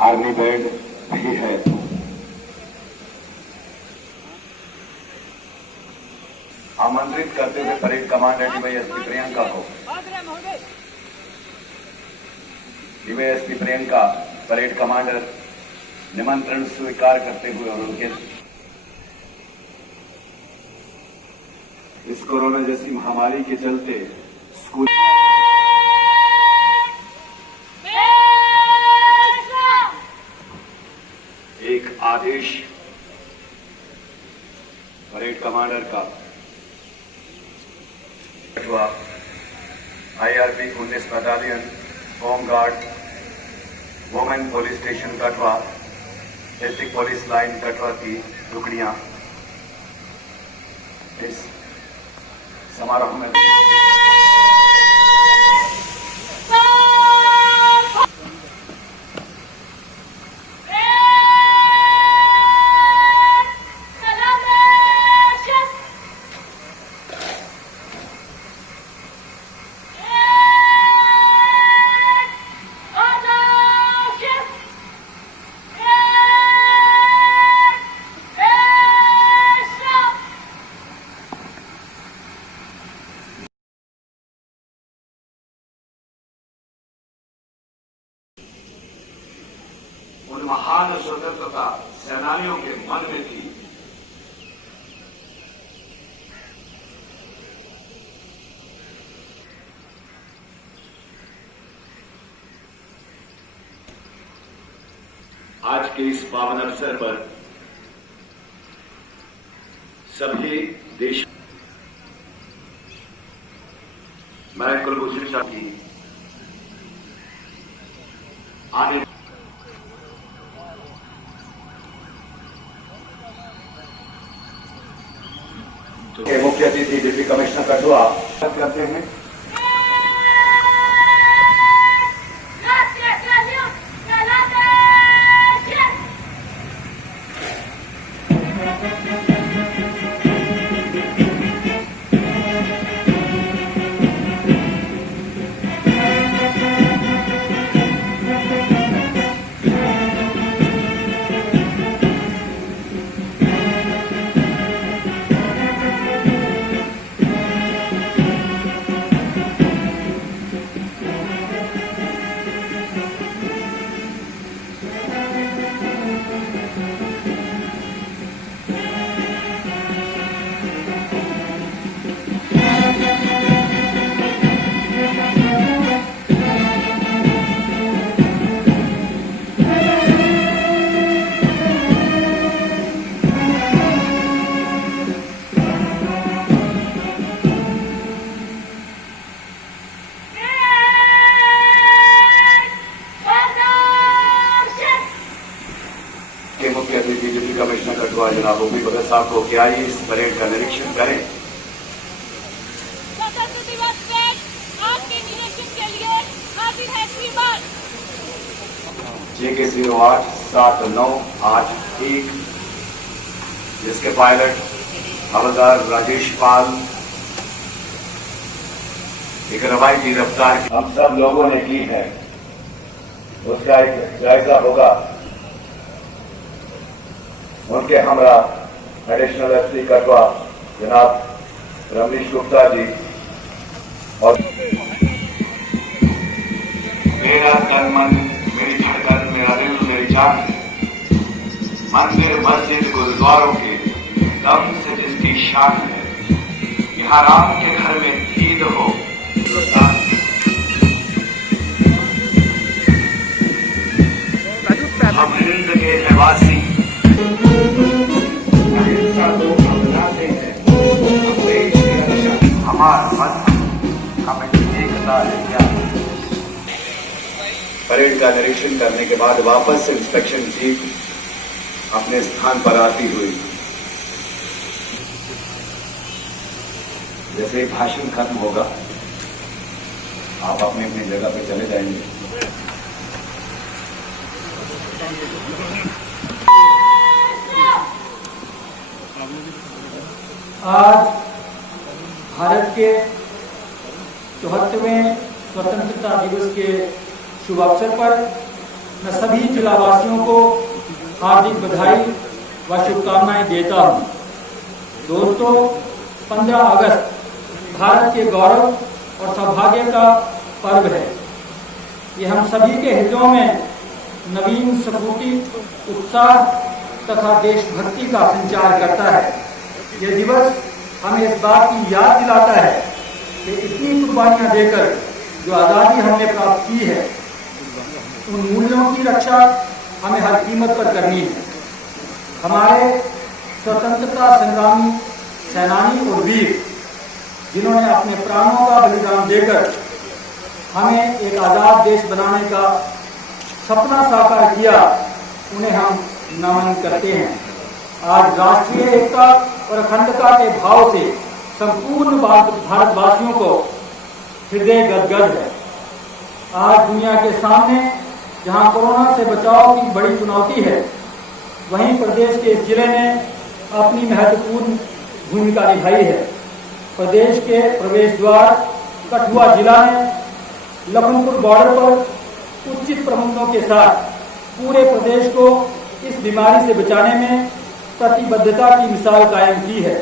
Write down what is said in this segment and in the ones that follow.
Army band भी है। आमंत्रित करते हुए परेड कमांडर डीवाईएसपी प्रियंका को। डीवाईएसपी प्रियंका परेड कमांडर निमंत्रण स्वीकार करते हुए और उनके इस कोरोना जैसी महामारी के चलते स्कूल एक आदेश परेड कमांडर का IRB 19 battalion home guard women police station कटवा डिस्ट्रिक्ट पुलिस लाइन कटवा की टुकड़ियां इस समारोह में उन महान स्वतंत्रता सेनानियों के मन में थी। आज के इस पावन अवसर पर सभी देश मैं कुलभूषण साहब की आने के मुख्य अतिथि डिप्टी कमिश्नर कठुआ करते हैं। मुख्य अतिथि डिप्टी कमिश्नर कठुआ जनाब ओपी भगत साहब को क्या ये इस परेड का निरीक्षण करें। स्वतंत्र दिवस परेड आपके निरीक्षण के लिए हाजिर है श्रीमान। JK 087981 जिसके पायलट हवलदार राजेश पाल एक रवाई की रफ्तार हम सब लोगों ने की है, उसका एक जायजा होगा। उनके हमरा एडिशनल एसपी कटवा जनाब रमनीश गुप्ता जी और मेरा तन मन मेरी धड़कन मेरा दिल मेरी जान मंदिर मस्जिद गुरुद्वारों के दम से जिसकी शान है, यहाँ राम के घर में ईद हो हम हिंद के निवासी हमारा मन हमें एकता है। परेड का निरीक्षण करने के बाद वापस इंस्पेक्शन जीप अपने स्थान पर आती हुई जैसे भाषण खत्म होगा आप अपनी अपनी जगह पे चले जाएंगे। आज भारत के 74वें स्वतंत्रता दिवस के शुभ अवसर पर मैं सभी जिलावासियों को हार्दिक बधाई व शुभकामनाएं देता हूं। दोस्तों, 15 अगस्त भारत के गौरव और सौभाग्य का पर्व है। ये हम सभी के हृदयों में नवीन स्फूर्ति, उत्साह तथा देशभक्ति का संचार करता है। ये दिवस हमें इस बात की याद दिलाता है कि इतनी कुर्बानियां देकर जो आज़ादी हमने प्राप्त की है, उन मूल्यों की रक्षा हमें हर कीमत पर करनी है। हमारे स्वतंत्रता संग्रामी सेनानी और वीर, जिन्होंने अपने प्राणों का बलिदान देकर हमें एक आज़ाद देश बनाने का सपना साकार किया, उन्हें हम नमन करते हैं। आज राष्ट्रीय एकता और अखंडता के भाव से संपूर्ण भारतवासियों को हृदय गदगद है। आज दुनिया के सामने जहां कोरोना से बचाव की बड़ी चुनौती है, वहीं प्रदेश के इस जिले ने अपनी महत्वपूर्ण भूमिका निभाई है। प्रदेश के प्रवेश द्वार कठुआ जिला ने लखनपुर बॉर्डर पर उचित प्रबंधों के साथ पूरे प्रदेश को इस बीमारी से बचाने में प्रतिबद्धता की मिसाल कायम की है।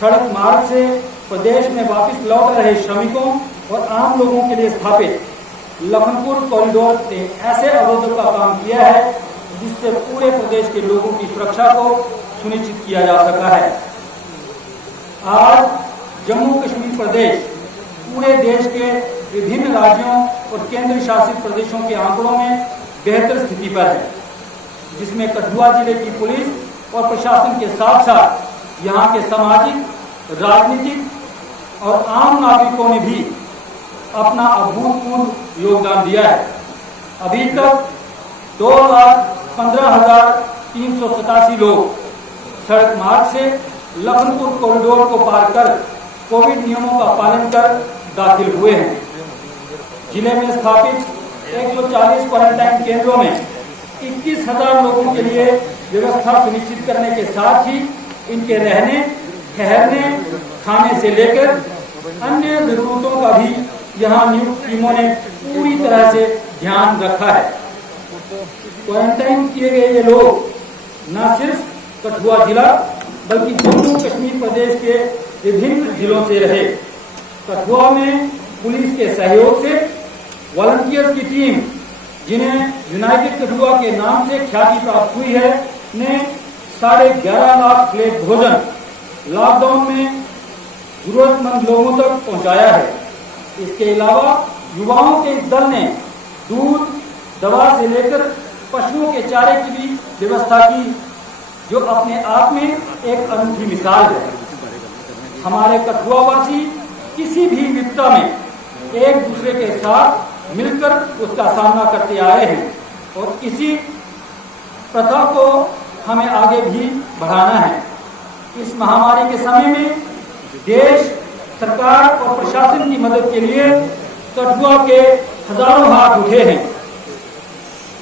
सड़क मार्ग से प्रदेश में वापस लौट रहे श्रमिकों और आम लोगों के लिए स्थापित लखनपुर कॉरिडोर ने ऐसे अवरोधों का काम किया है जिससे पूरे प्रदेश के लोगों की सुरक्षा को सुनिश्चित किया जा सका है। आज जम्मू कश्मीर प्रदेश पूरे देश के विभिन्न राज्यों और केंद्र शासित प्रदेशों के आंकड़ों में बेहतर स्थिति पर है, जिसमें कठुआ जिले की पुलिस और प्रशासन के साथ साथ यहाँ के सामाजिक, राजनीतिक और आम नागरिकों ने भी अपना अभूतपूर्व योगदान दिया है। अभी तक 2,15,387 लोग सड़क मार्ग से लखनपुर कॉरिडोर को पार कर कोविड नियमों का पालन कर दाखिल हुए हैं। जिले में स्थापित 140 क्वारंटाइन केंद्रों में 21,000 लोगों के लिए व्यवस्था सुनिश्चित करने के साथ ही इनके रहने, ठहरने, खाने से लेकर अन्य जरूरतों का भी यहाँ नियुक्त टीमों ने पूरी तरह से ध्यान रखा है। क्वारंटाइन किए गए ये लोग न सिर्फ कठुआ जिला बल्कि जम्मू कश्मीर प्रदेश के विभिन्न जिलों से रहे। कठुआ में पुलिस के सहयोग से वॉलंटियर्स की टीम, जिन्हें यूनाइटेड कठुआ के नाम से ख्याति प्राप्त हुई है, ने 11.5 लाख प्लेट भोजन लॉकडाउन में जरूरतमंद लोगों तक पहुंचाया है। इसके अलावा युवाओं के इस दल ने दूध, दवा से लेकर पशुओं के चारे की भी व्यवस्था की, जो अपने आप में एक अनूठी मिसाल है। हमारे कठुआवासी किसी भी विपदा में एक दूसरे के साथ मिलकर उसका सामना करते आए हैं और इसी प्रथा को हमें आगे भी बढ़ाना है। इस महामारी के समय में देश, सरकार और प्रशासन की मदद के लिए कठुआ के हजारों हाथ उठे हैं।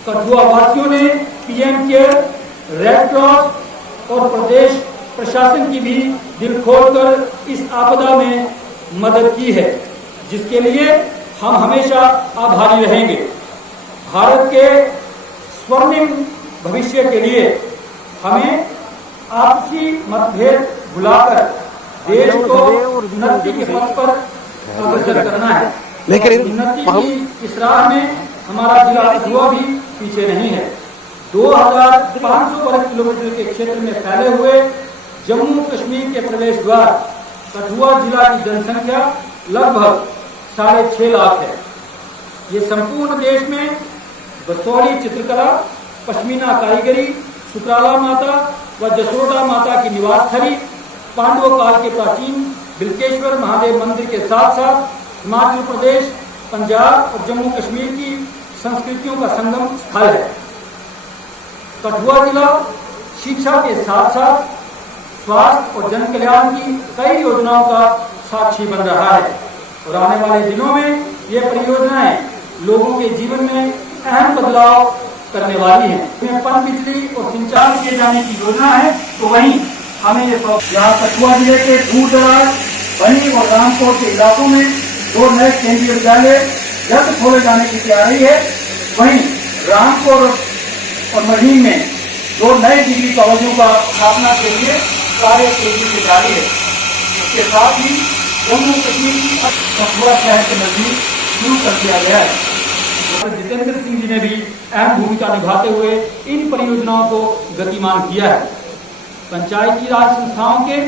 कठुआ वासियों ने पीएम केयर, रेड क्रॉस और प्रदेश प्रशासन की भी दिल खोलकर इस आपदा में मदद की है, जिसके लिए हम हमेशा आभारी रहेंगे। भारत के स्वर्णिम भविष्य के लिए हमें आपसी मतभेद भुलाकर देश को उन्नति के पथ पर अग्रसर करना है। उन्नति की इस राह में हमारा जिला कठुआ भी पीछे नहीं है। 2,500 वर्ग किलोमीटर के क्षेत्र में फैले हुए जम्मू कश्मीर के प्रवेश द्वार कठुआ जिला की जनसंख्या लगभग 6.5 लाख है। ये संपूर्ण देश में बसौली चित्रकला, पश्मीना कारीगरी, सुकराला माता व जसोदा माता की निवास स्थली, पांडवों काल के प्राचीन बिल्केश्वर महादेव मंदिर के साथ साथ हिमाचल प्रदेश, पंजाब और जम्मू कश्मीर की संस्कृतियों का संगम स्थल है। कठुआ जिला शिक्षा के साथ साथ स्वास्थ्य और जन कल्याण की कई योजनाओं का साक्षी बन रहा है और आने वाले दिनों में ये परियोजनाएं लोगों के जीवन में अहम बदलाव करने वाली हैं। इसमें पनबिजली और सिंचाई किए जाने की योजना है, तो वहीं हमें ये यहाँ कठुआ जिले के दूर दराज, बनी और रामकोट के इलाकों में 2 नए केंद्रीय विद्यालय जल्द खोले जाने की तैयारी है। वहीं रामपुर और महीन में 2 नए डिग्री कॉलेजों का स्थापना के लिए कार्य तेजी से जारी है। इसके साथ ही जम्मू कश्मीर की कठुआ शहर के नजदीक शुरू कर दिया गया है। डॉक्टर जितेंद्र सिंह जी ने भी अहम भूमिका निभाते हुए इन परियोजनाओं को गतिमान किया है। पंचायती राज संस्थाओं के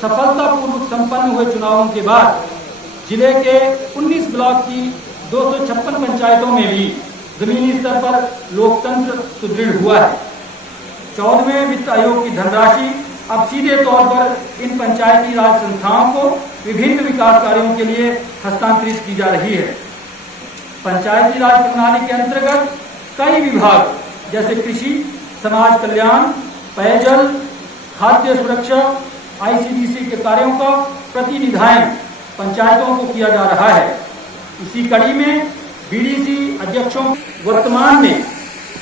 सफलतापूर्वक संपन्न हुए चुनावों के बाद जिले के 19 ब्लॉक की 256 पंचायतों में भी जमीनी स्तर पर लोकतंत्र सुदृढ़ हुआ है। 14वें वित्त आयोग की धनराशि अब सीधे तौर पर इन पंचायती राज संस्थाओं को विभिन्न विकास कार्यों के लिए हस्तांतरित की जा रही है। पंचायती राज प्रणाली के अंतर्गत कई विभाग जैसे कृषि, समाज कल्याण, पेयजल, खाद्य सुरक्षा, ICDC के कार्यों का प्रतिनिधान पंचायतों को किया जा रहा है। इसी कड़ी में BDC अध्यक्षों वर्तमान में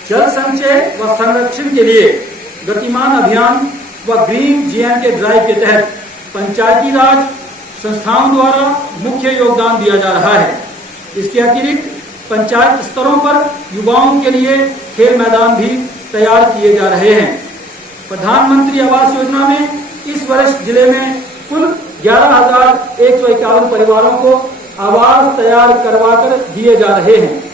जल संचय व संरक्षण के लिए गतिमान अभियान व ग्रीन JNK ड्राइव के तहत पंचायती राज संस्थाओं द्वारा मुख्य योगदान दिया जा रहा है। इसके अतिरिक्त पंचायत स्तरों पर युवाओं के लिए खेल मैदान भी तैयार किए जा रहे हैं। प्रधानमंत्री आवास योजना में इस वर्ष जिले में कुल 11,151 परिवारों को आवास तैयार करवाकर दिए जा रहे हैं।